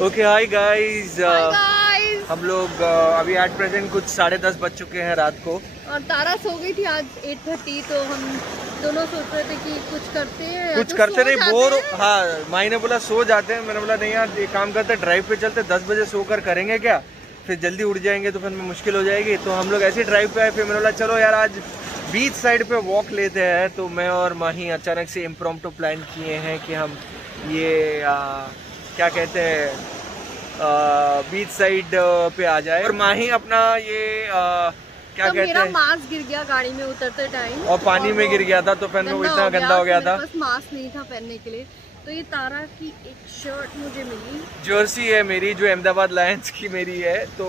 Okay hi guys, हम लोग अभी एट प्रेजेंट कुछ 10:30 बज चुके हैं रात को और तारा सो गई थी आज 8:30, तो हम दोनों सोच रहे थे कि कुछ करते हैं, कुछ करते नहीं बोर। हाँ, माई ने बोला सो जाते हैं, मैंने बोला नहीं यार एक काम करते ड्राइव पे चलते, 10 बजे सोकर करेंगे क्या, फिर जल्दी उठ जाएंगे तो फिर मुश्किल हो जाएगी। तो हम लोग ऐसे ड्राइव पे आए, फिर मैंने बोला चलो यार आज बीच साइड पे वॉक लेते हैं। तो मैं और माही अचानक से इम्प्रॉम्प्टू प्लान किए हैं कि हम ये क्या कहते हैं बीच साइड पे आ जाए। और माही अपना ये क्या कहते हैं, मेरा मास्क गिर गया गाड़ी में उतरते टाइम और पानी में गिर गया था, तो फिर वो इतना गंदा हो गया था, बस मास्क नहीं था पहनने के लिए। तो ये तारा की एक शर्ट मुझे मिली, जर्सी है मेरी जो अहमदाबाद लायंस की मेरी है। तो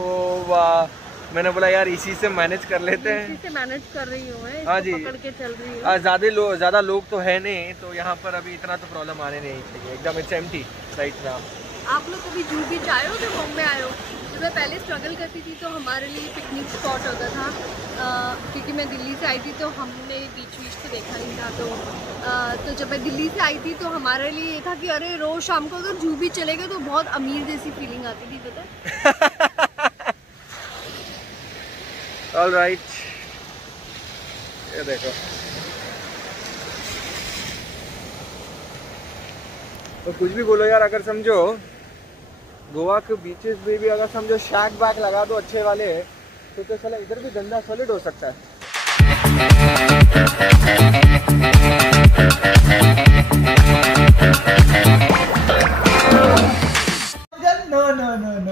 मैंने बोला यार इसी से मैनेज कर लेते हैं, इसी से मैनेज कर रही हूँ मैं, हाँ जी पकड़ के चल रही हूँ। ज़्यादा लोग तो है नहीं, तो यहाँ पर अभी इतना तो प्रॉब्लम आने नहीं चाहिए, एकदम इट्स एम्प्टी राइट नाउ। आप लोग कभी जू बीच आए हो, जब बॉम्बे आए हो? जब मैं पहले स्ट्रगल करती थी तो हमारे लिए पिकनिक स्पॉट होता था, क्योंकि मैं दिल्ली से आई थी तो हमने बीच तो देखा नहीं था। तो जब मैं दिल्ली से आई थी तो हमारे लिए ये था कि अरे रोज़ शाम को अगर जू बीच चले गए तो बहुत अमीर जैसी फीलिंग आती थी, पता है। ऑल राइट, ये देखो तो कुछ भी बोलो यार, अगर समझो गोवा के बीचेस में भी अगर समझो शैक बैक लगा दो अच्छे वाले, तो साला इधर भी गंदा सॉलिड हो सकता है। No.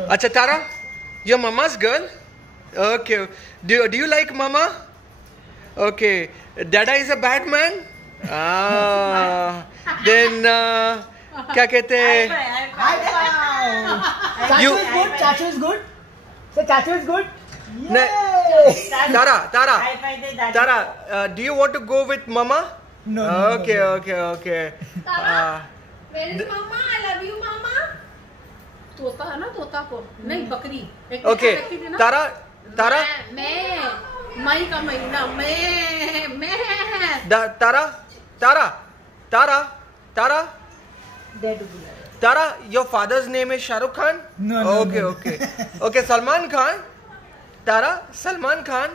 अच्छा तारा, your mama's girl? Okay. Do you like mama? Okay. Dada is a bad man? Then क्या कहते हैं? Chachu is good. So Chachu is good. Tara, do you want to go with mama? No. Okay. Where is mama? I love you, mama. तोता है ना, तोता को नहीं बकरी। Okay. तारा मैं मई का महीना मैं Tara, your father's name is Shah Rukh Khan? No. Okay, Salman Khan. Tara, Salman Khan.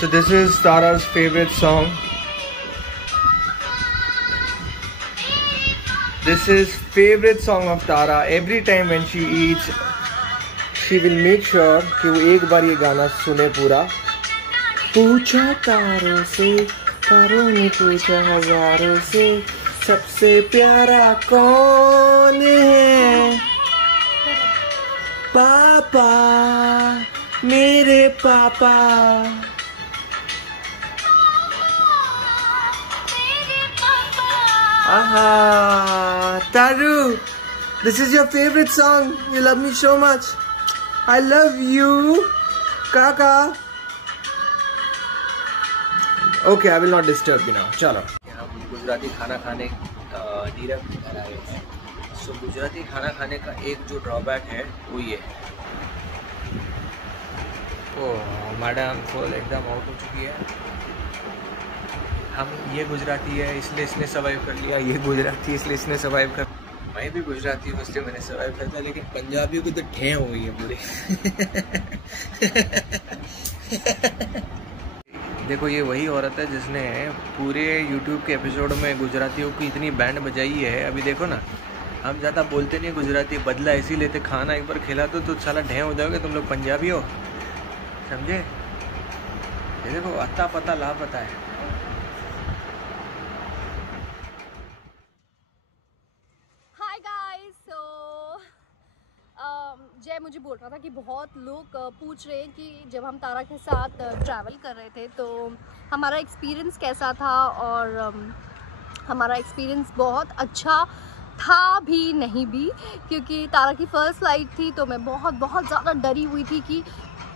So this is Tara's favorite song. This is favorite song of Tara. Every time when she eats, she will make sure कि वो एक बार ये गाना सुने पूरा। पूछा तारों से, तारों ने पूछा हजारों से, सबसे प्यारा कौन है? पापा, मेरे पापा। Taru, this is your favorite song. You love me so much. I love you, Kaka. Okay, I will not disturb you now. चलो, हम गुजराती खाना खाने डीरेक्ट घर आए हैं। सो गुजराती खाना खाने का एक जो ड्रॉबैक है वो ये है। ओह, मैडम फुल एकदम आउट हो चुकी है। हम ये गुजराती है इसलिए इसने सर्वाइव कर लिया, ये गुजराती इसलिए इसने सर्वाइव कर, मैं भी गुजराती हूँ इसलिए मैंने सर्वाइव कर लिया, लेकिन पंजाबियों की तो ठें हो गई है पूरी। देखो ये वही औरत है जिसने पूरे YouTube के एपिसोड में गुजरातियों की इतनी बैंड बजाई है। अभी देखो ना, हम ज़्यादा बोलते नहीं गुजराती, बदला ऐसी लेते, खाना एक बार खिला दो तो साला ढें हो जाओगे तुम लोग पंजाबी हो, समझे? ये देखो अता पता लापता है। जय मुझे बोल रहा था कि बहुत लोग पूछ रहे हैं कि जब हम तारा के साथ ट्रैवल कर रहे थे तो हमारा एक्सपीरियंस कैसा था, और हमारा एक्सपीरियंस बहुत अच्छा था भी नहीं भी, क्योंकि तारा की फ़र्स्ट फ्लाइट थी तो मैं बहुत ज़्यादा डरी हुई थी कि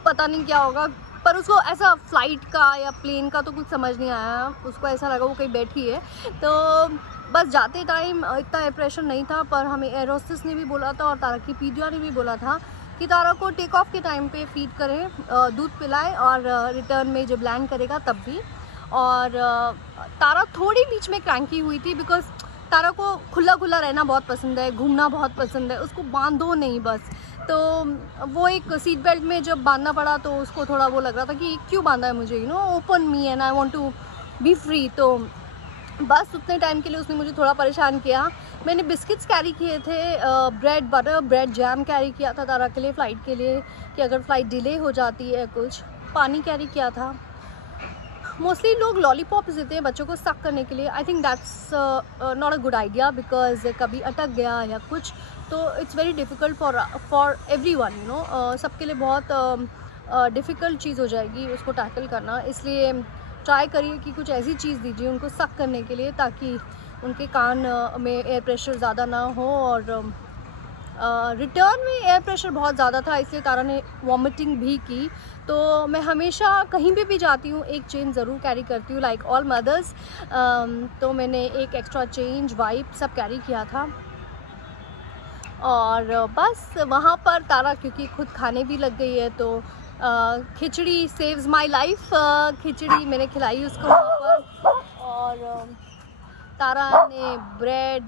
पता नहीं क्या होगा। पर उसको ऐसा फ्लाइट का या प्लेन का तो कुछ समझ नहीं आया, उसको ऐसा लगा वो कहीं बैठी है। तो बस जाते टाइम इतना इंप्रेशन नहीं था, पर हमें एयर होस्टेस ने भी बोला था और तारा की पीडिया ने भी बोला था कि तारा को टेक ऑफ के टाइम पे फीड करें, दूध पिलाएं, और रिटर्न में जब लैंड करेगा तब भी। और तारा थोड़ी बीच में क्रैंकी हुई थी बिकॉज तारा को खुला खुला रहना बहुत पसंद है, घूमना बहुत पसंद है, उसको बांधो नहीं बस। तो वो एक सीट बेल्ट में जब बांधना पड़ा तो उसको थोड़ा वो लग रहा था कि क्यों बांधा है मुझे, you know, open me and I want to be free. तो बस उतने टाइम के लिए उसने मुझे थोड़ा परेशान किया। मैंने बिस्किट्स कैरी किए थे, bread butter, bread jam carry किया था तारा के लिए फ़्लाइट के लिए कि अगर फ़्लाइट डिले हो जाती है कुछ। पानी कैरी किया था। मोस्टली लोग लॉलीपॉप्स देते हैं बच्चों को सक करने के लिए। I think that's not a good idea because कभी अटक गया या कुछ तो it's very difficult for everyone, you know, सबके लिए बहुत डिफ़िकल्ट चीज़ हो जाएगी उसको टैकल करना। इसलिए ट्राई करिए कि कुछ ऐसी चीज़ दीजिए उनको सक करने के लिए ताकि उनके कान में एयर प्रेशर ज़्यादा ना हो। और रिटर्न में एयर प्रेशर बहुत ज़्यादा था इसलिए तारा ने वॉमिटिंग भी की। तो मैं हमेशा कहीं भी जाती हूँ एक चेन ज़रूर कैरी करती हूँ, लाइक ऑल मदर्स। तो मैंने एक एक्स्ट्रा चेंज, वाइप सब कैरी किया था। और बस वहाँ पर तारा क्योंकि खुद खाने भी लग गई है तो खिचड़ी सेव्स माय लाइफ। खिचड़ी मैंने खिलाई उसको वहाँ पर। और तारा ने ब्रेड,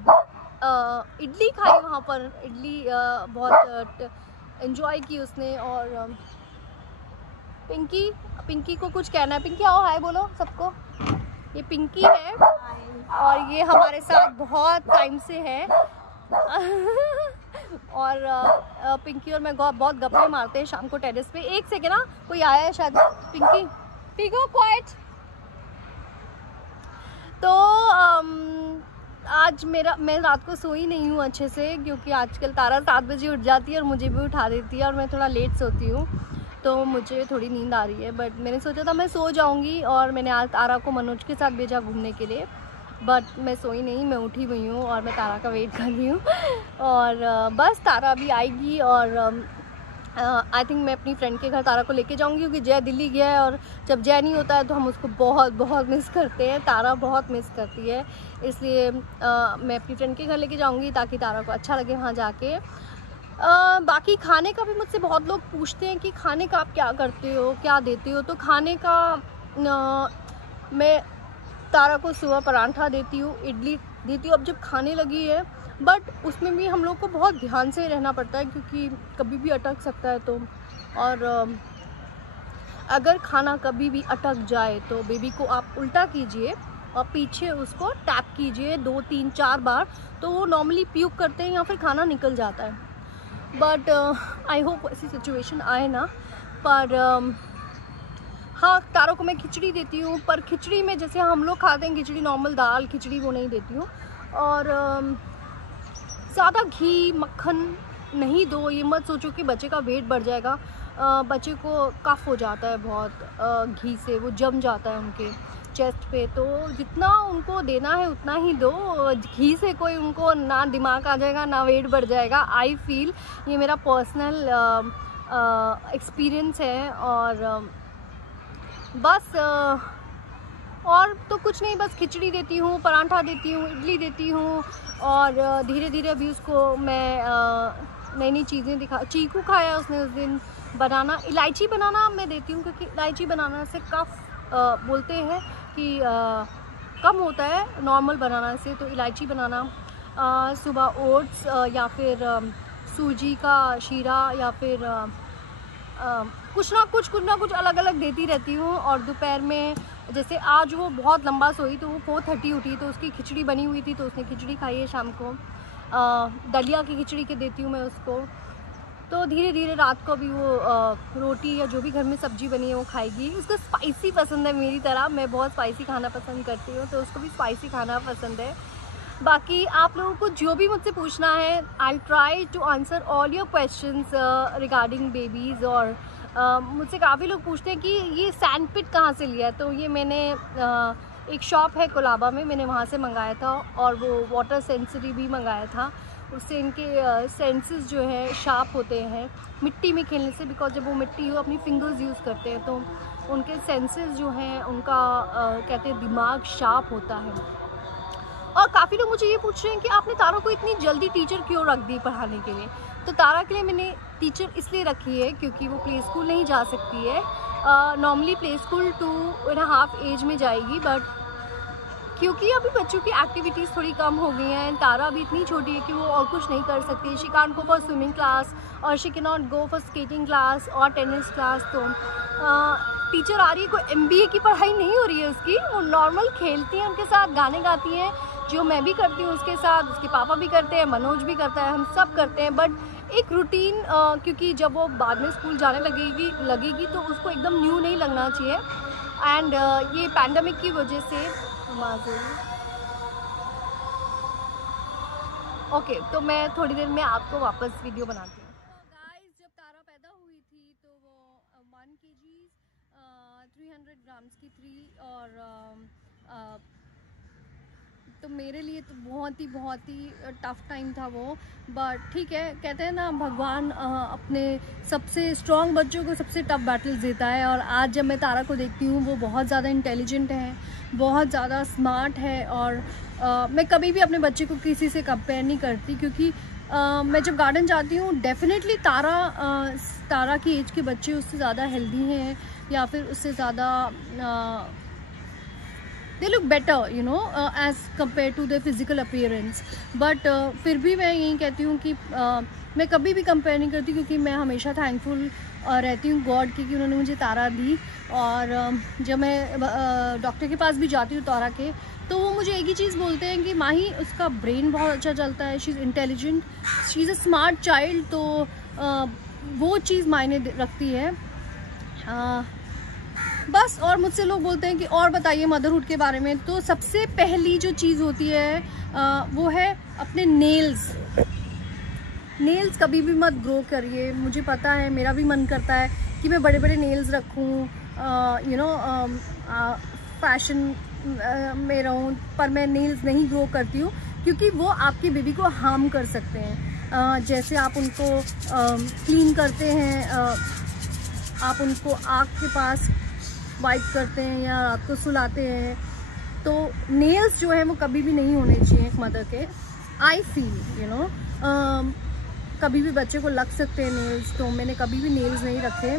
इडली खाई वहाँ पर। इडली बहुत एंजॉय की उसने। और पिंकी को कुछ कहना है। पिंकी आओ, हाय बोलो सबको। ये पिंकी है और ये हमारे साथ बहुत टाइम से है। और पिंकी और मैं बहुत गप्पे मारते हैं शाम को टेरेस पे। एक सेकेंड ना, कोई आया है शायद। पिंकी गो क्वाइट। तो आज मैं रात को सोई नहीं हूँ अच्छे से क्योंकि आजकल तारा 7 बजे उठ जाती है और मुझे भी उठा देती है और मैं थोड़ा लेट सोती हूँ तो मुझे थोड़ी नींद आ रही है। बट मैंने सोचा था मैं सो जाऊँगी और मैंने आज तारा को मनोज के साथ भेजा घूमने के लिए, बट मैं सोई नहीं, मैं उठी हुई हूँ और मैं तारा का वेट कर रही हूँ। और बस तारा अभी आएगी और आई थिंक मैं अपनी फ्रेंड के घर तारा को लेके जाऊंगी क्योंकि जय दिल्ली गया है और जब जय नहीं होता है तो हम उसको बहुत मिस करते हैं। तारा बहुत मिस करती है, इसलिए मैं अपनी फ्रेंड के घर लेके जाऊंगी ताकि तारा को अच्छा लगे वहाँ जाके। बाकी खाने का भी मुझसे बहुत लोग पूछते हैं कि खाने का आप क्या करते हो, क्या देते हो। तो खाने का मैं तारा को सुबह पराठा देती हूँ, इडली देती हूँ अब जब खाने लगी है। बट उसमें भी हम लोग को बहुत ध्यान से रहना पड़ता है क्योंकि कभी भी अटक सकता है। तो और अगर खाना कभी भी अटक जाए तो बेबी को आप उल्टा कीजिए और पीछे उसको टैप कीजिए 2, 3, 4 बार, तो वो नॉर्मली प्यूक करते हैं या फिर खाना निकल जाता है। बट आई होप ऐसी सिचुएशन आए ना। पर हाँ, तारों को मैं खिचड़ी देती हूँ, पर खिचड़ी में जैसे हम लोग खाते हैं खिचड़ी, नॉर्मल दाल खिचड़ी, वो नहीं देती हूँ। और ज़्यादा घी मक्खन नहीं दो, ये मत सोचो कि बच्चे का वेट बढ़ जाएगा। बच्चे को कफ हो जाता है बहुत घी से, वो जम जाता है उनके चेस्ट पे। तो जितना उनको देना है उतना ही दो। घी से कोई उनको ना दिमाग आ जाएगा ना वेट बढ़ जाएगा। आई फील, ये मेरा पर्सनल एक्सपीरियंस है। और बस और तो कुछ नहीं, बस खिचड़ी देती हूँ, पराठा देती हूँ, इडली देती हूँ। और धीरे धीरे अभी उसको मैं नई चीज़ें चीकू खाया उसने उस दिन, बनाना, इलायची बनाना मैं देती हूँ क्योंकि इलायची बनाना से कफ बोलते हैं कि कम होता है नॉर्मल बनाना से। तो इलायची बनाना, सुबह ओट्स या फिर सूजी का शीरा या फिर कुछ ना कुछ अलग अलग देती रहती हूँ। और दोपहर में जैसे आज वो बहुत लंबा सोई तो वो 4:30 उठी तो उसकी खिचड़ी बनी हुई थी तो उसने खिचड़ी खाई है शाम को। दलिया की खिचड़ी के देती हूँ मैं उसको। तो धीरे धीरे रात को भी वो रोटी या जो भी घर में सब्जी बनी है वो खाएगी। उसको स्पाइसी पसंद है मेरी तरह, मैं बहुत स्पाइसी खाना पसंद करती हूँ तो उसको भी स्पाइसी खाना पसंद है। बाकी आप लोगों को जो भी मुझसे पूछना है, I try to answer all your questions regarding babies. और मुझसे काफ़ी लोग पूछते हैं कि ये सैंडपिट कहाँ से लिया है। तो ये मैंने एक शॉप है कोलाबा में, मैंने वहाँ से मंगाया था। और वो वाटर सेंसरी भी मंगाया था, उससे इनके सेंसेस जो है शार्प होते हैं मिट्टी में खेलने से। बिकॉज जब वो मिट्टी अपनी फिंगर्स यूज़ करते हैं तो उनके सेंसेस जो हैं उनका कहते हैं दिमाग शार्प होता है। और काफ़ी लोग मुझे ये पूछ रहे हैं कि आपने तारा को इतनी जल्दी टीचर क्यों रख दी पढ़ाने के लिए। तो तारा के लिए मैंने टीचर इसलिए रखी है क्योंकि वो प्ले स्कूल नहीं जा सकती है। नॉर्मली प्ले स्कूल 2.5 एज में जाएगी, बट क्योंकि अभी बच्चों की एक्टिविटीज़ थोड़ी कम हो गई हैं। तारा अभी इतनी छोटी है कि वो और कुछ नहीं कर सकती। She can't go for swimming class और she can not go for skating class और टेनिस क्लास। तो टीचर आ रही है, कोई MBA की पढ़ाई नहीं हो रही है उसकी। वो नॉर्मल खेलती हैं उनके साथ, गाने गाती हैं, जो मैं भी करती हूँ उसके साथ, उसके पापा भी करते हैं, मनोज भी करता है, हम सब करते हैं। बट एक रूटीन, क्योंकि जब वो बाद में स्कूल जाने लगेगी तो उसको एकदम न्यू नहीं लगना चाहिए। एंड ये पैंडमिक की वजह से ओके, तो मैं थोड़ी देर में आपको वापस वीडियो बनाती हूँ। गाइस, जब तारा पैदा हुई थी तो वो 1 kg 300 ग्राम्स की थी और तो मेरे लिए तो बहुत ही टफ़ टाइम था वो। बट ठीक है, कहते हैं ना भगवान अपने सबसे स्ट्रॉन्ग बच्चों को सबसे टफ बैटल्स देता है। और आज जब मैं तारा को देखती हूँ वो बहुत ज़्यादा इंटेलिजेंट है, बहुत ज़्यादा स्मार्ट है। और मैं कभी भी अपने बच्चे को किसी से कंपेयर नहीं करती, क्योंकि मैं जब गार्डन जाती हूँ डेफिनेटली तारा की एज के बच्चे उससे ज़्यादा हेल्दी हैं या फिर उससे ज़्यादा they look better, you know, as compared to their physical appearance. But फिर भी मैं यही कहती हूँ कि मैं कभी भी कंपेयर नहीं करती, क्योंकि मैं हमेशा थैंकफुल रहती हूँ गॉड की कि उन्होंने मुझे तारा दी। और जब मैं डॉक्टर के पास भी जाती हूँ तारा के, तो वो मुझे एक ही चीज़ बोलते हैं कि माही, उसका ब्रेन बहुत अच्छा चलता है, she is intelligent, she is a smart child. तो वो चीज़ मायने रखती है बस। और मुझसे लोग बोलते हैं कि और बताइए मदरहुड के बारे में। तो सबसे पहली जो चीज़ होती है वो है अपने नेल्स कभी भी मत ग्रो करिए। मुझे पता है, मेरा भी मन करता है कि मैं बड़े बड़े नेल्स रखूं, यू नो, फैशन में रहूं, पर मैं नेल्स नहीं ग्रो करती हूँ, क्योंकि वो आपकी बेबी को हार्म कर सकते हैं। जैसे आप उनको क्लीन करते हैं, आप उनको आँख के पास वाइप करते हैं या रात को सुलाते हैं, तो नेल्स जो है वो कभी भी नहीं होने चाहिए एक मदर के। आई फील, यू नो, कभी भी बच्चे को लग सकते हैं नेल्स, तो मैंने कभी भी नेल्स नहीं रखे।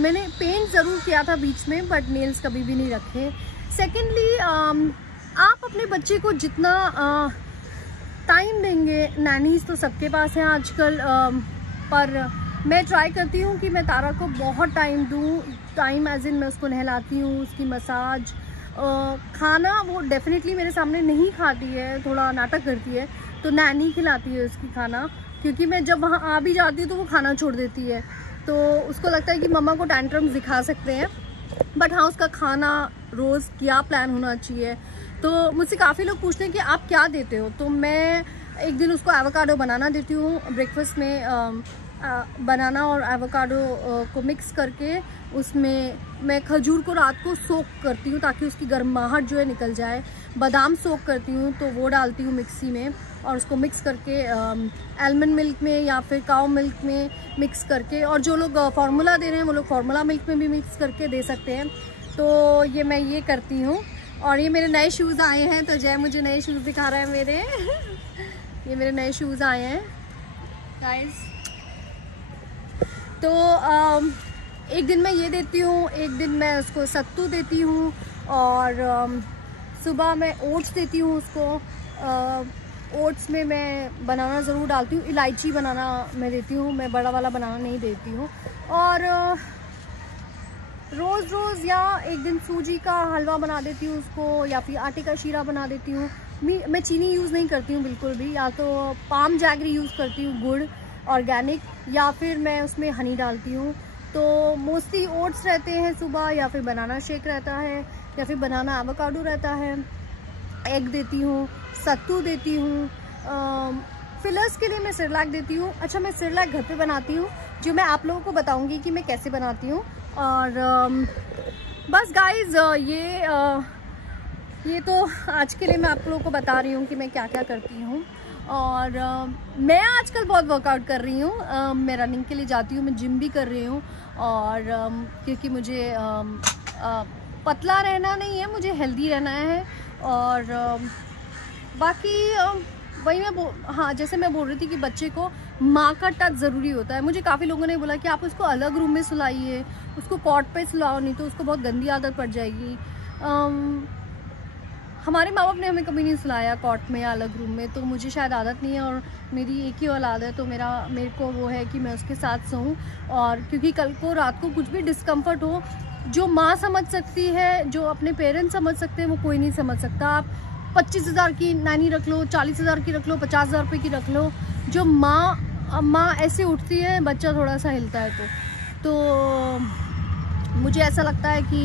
मैंने पेंट ज़रूर किया था बीच में, बट नेल्स कभी भी नहीं रखे। सेकेंडली, आप अपने बच्चे को जितना टाइम देंगे, नैनीज तो सबके पास हैं आजकल, पर मैं ट्राई करती हूँ कि मैं तारा को बहुत टाइम दूँ। टाइम एज इन मैं उसको नहलाती हूँ, उसकी मसाज, खाना वो डेफिनेटली मेरे सामने नहीं खाती है, थोड़ा नाटक करती है, तो नैनी खिलाती है उसकी खाना। क्योंकि मैं जब वहाँ आ भी जाती हूँ तो वो खाना छोड़ देती है, तो उसको लगता है कि मम्मा को टैंट्रम्स दिखा सकते हैं। बट हाँ, उसका खाना रोज़ क्या प्लान होना चाहिए। तो मुझसे काफ़ी लोग पूछते हैं कि आप क्या देते हो, तो मैं एक दिन उसको एवोकाडो बनाना देती हूँ ब्रेकफास्ट में। बनाना और एवोकाडो को मिक्स करके उसमें मैं खजूर को रात को सोक करती हूँ ताकि उसकी गर्माहट जो है निकल जाए। बादाम सोक करती हूँ तो वो डालती हूँ मिक्सी में, और उसको मिक्स करके आलमंड मिल्क में या फिर काऊ मिल्क में मिक्स करके, और जो लोग फार्मूला दे रहे हैं वो लोग फार्मूला मिल्क में भी मिक्स करके दे सकते हैं। तो ये मैं ये करती हूँ। और ये मेरे नए शूज़ आए हैं, तो जय मुझे नए शूज़ दिखा रहा है मेरे ये मेरे नए शूज़ आए हैं गाइस। तो एक दिन मैं ये देती हूँ, एक दिन मैं उसको सत्तू देती हूँ, और सुबह मैं ओट्स देती हूँ उसको। ओट्स में मैं बनाना ज़रूर डालती हूँ, इलायची बनाना मैं देती हूँ, मैं बड़ा वाला बनाना नहीं देती हूँ। और रोज़ या एक दिन सूजी का हलवा बना देती हूँ उसको, या फिर आटे का शीरा बना देती हूँ। मैं चीनी यूज़ नहीं करती हूँ बिल्कुल भी, या तो पाम जैगरी यूज़ करती हूँ, गुड़ ऑर्गेनिक, या फिर मैं उसमें हनी डालती हूँ। तो मोस्टली ओट्स रहते हैं सुबह, या फिर बनाना शेक रहता है, या फिर बनाना एवोकाडो रहता है। एग देती हूँ, सत्तू देती हूँ। फिलर्स के लिए मैं सिरलैक देती हूँ। अच्छा, मैं सिरलैक घर पे बनाती हूँ, जो मैं आप लोगों को बताऊँगी कि मैं कैसे बनाती हूँ। और बस गाइज, ये तो आज के लिए मैं आप लोगों को बता रही हूँ कि मैं क्या क्या करती हूँ। और मैं आजकल बहुत वर्कआउट कर रही हूँ। मैं रनिंग के लिए जाती हूँ, मैं जिम भी कर रही हूँ। और क्योंकि मुझे पतला रहना नहीं है, मुझे हेल्दी रहना है। और बाकी वही हाँ, जैसे मैं बोल रही थी कि बच्चे को माँ का टच ज़रूरी होता है। मुझे काफ़ी लोगों ने बोला कि आप उसको अलग रूम में सुलाइए, उसको कॉट पे सुलाओ, नहीं तो उसको बहुत गंदी आदत पड़ जाएगी। हमारे माँ बाप ने हमें कभी नहीं सुलाया कॉट में या अलग रूम में, तो मुझे शायद आदत नहीं है और मेरी एक ही औलाद है, तो मेरे को वो है कि मैं उसके साथ सोऊं। और क्योंकि कल को रात को कुछ भी डिस्कम्फर्ट हो, जो माँ समझ सकती है, जो अपने पेरेंट्स समझ सकते हैं, वो कोई नहीं समझ सकता। आप 25,000 की नैनी रख लो, 40,000 की रख लो, 50,000 रुपये की रख लो, जो माँ ऐसे उठती है, बच्चा थोड़ा सा हिलता है। तो मुझे ऐसा लगता है कि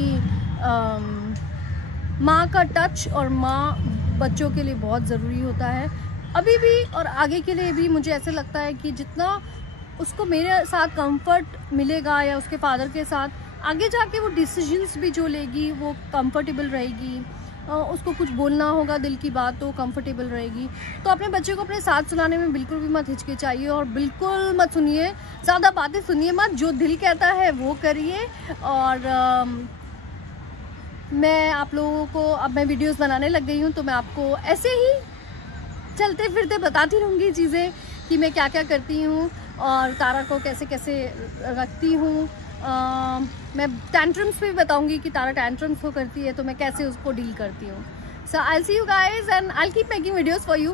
माँ का टच और माँ बच्चों के लिए बहुत ज़रूरी होता है, अभी भी और आगे के लिए भी। मुझे ऐसे लगता है कि जितना उसको मेरे साथ कंफर्ट मिलेगा या उसके फादर के साथ, आगे जाके वो डिसीजंस भी जो लेगी वो कंफर्टेबल रहेगी। उसको कुछ बोलना होगा दिल की बात तो कंफर्टेबल रहेगी। तो अपने बच्चे को अपने साथ सुनाने में बिल्कुल भी मत हिचकिचाइए और बिल्कुल मत सुनिए, ज़्यादा बातें सुनिए मत, जो दिल कहता है वो करिए। और मैं आप लोगों को, अब मैं वीडियोस बनाने लग गई हूँ, तो मैं आपको ऐसे ही चलते फिरते बताती रहूँगी चीज़ें कि मैं क्या क्या करती हूँ और तारा को कैसे कैसे रखती हूँ। मैं टैंट्रम्स पे भी बताऊँगी कि तारा टैंट्रम्स को करती है तो मैं कैसे उसको डील करती हूँ। So I will see you guys and I will keep making videos for you.